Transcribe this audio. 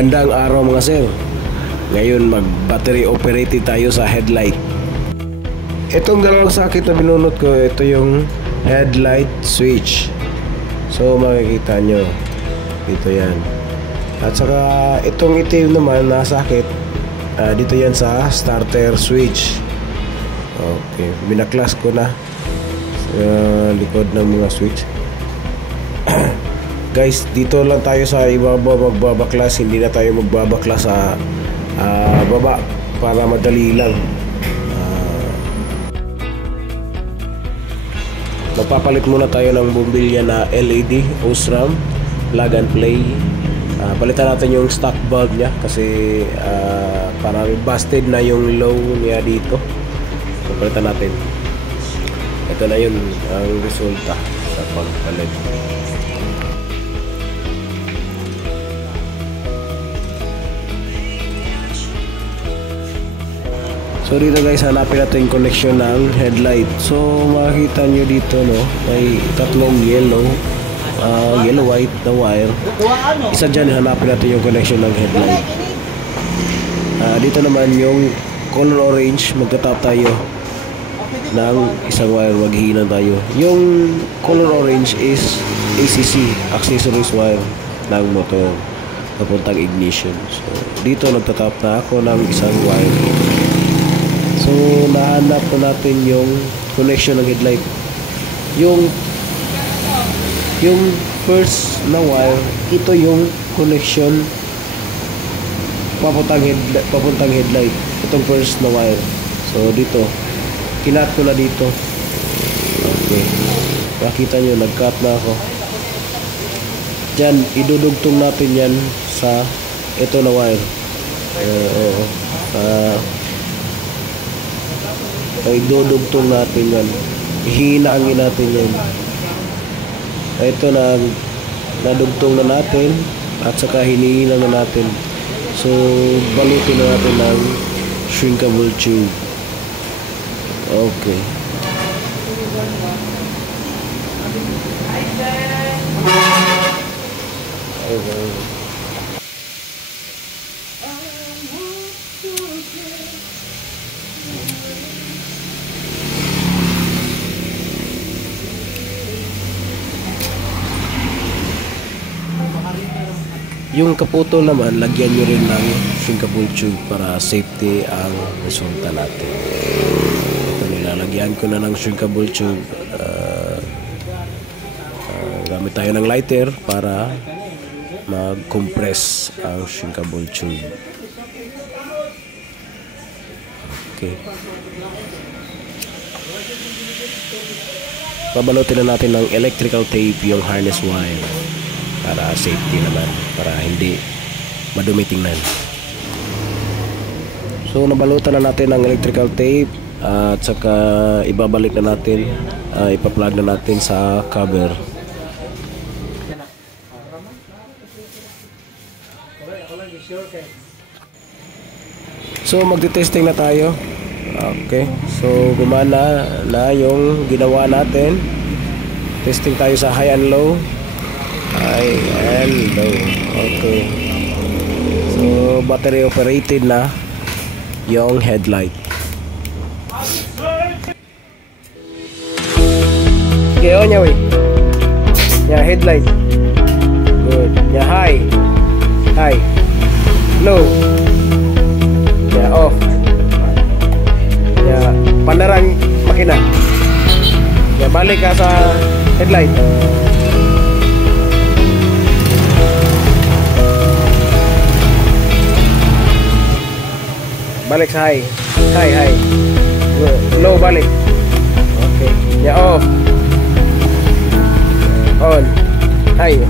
Magandang araw mga sir. Ngayon mag battery operated tayo sa headlight. Itong dalawang sakit na binunot ko, ito yung headlight switch. So makikita nyo dito yan. At saka itong itim naman na sakit, dito yan sa starter switch. Okay, binaklas ko na sa likod ng mga switch. Guys, dito lang tayo sa ibaba magbabaklas, hindi na tayo magbabaklas sa baba para madali lang. Magpapalit muna tayo ng bumbilya na LED Osram plug and play. Palitan natin yung stock bulb niya kasi parang busted na yung low niya dito. So, palitan natin. Ito na yun ang resulta sa pagpalit. So dito guys, hanapin natin yung connection ng headlight. So makikita nyo dito, no, may tatlong yellow white na wire. Isa dyan, hanapin natin yung connection ng headlight. Dito naman yung color orange, magtatap tayo ng isang wire, maghihinan tayo. Yung color orange is ACC, accessories wire ng motor papuntang ignition. So dito nagtatap na ako ng isang wire. So nahanap po natin yung connection ng headlight. Yung first na wire, ito yung connection papuntang headlight. Itong first na wire. So dito, kinat ko na dito. Okay. Makita nyo, nag-cut na ako. Diyan, idudugtong natin yan sa ito na wire. Idudugtong natin yan. Hihinaangin natin yan. Ito na, nadugtong na natin at saka hinihinang na natin. So balutin na natin ng shrinkable tube. Okay. Yung kaputol naman, lagyan nyo rin ng shrinkable tube para safety ang resulta natin. Ito, nilalagyan ko na ng shrinkable tube. Gamit tayo ng lighter para mag-compress ang shrinkable tube. Okay. Babalutin na natin ng electrical tape yung harness wire para safety naman, para hindi madumi tingnan. So nabalutan na natin ng electrical tape at saka ibabalik na natin, ipa-plug na natin sa cover. So magte-testing na tayo. Okay, so gumana na yung ginawa natin. Testing tayo sa high and low. High and low. Okay. So battery operated na yung headlight. Okay, on niya, wait. Yeah, headlight. Good. Yeah, high. High. Low. Yeah, off. Yeah, pandarang makina. Yeah, balik ka sa headlight. Balik sa high. High. Low, balik. Okay. Yeah, off. On. High.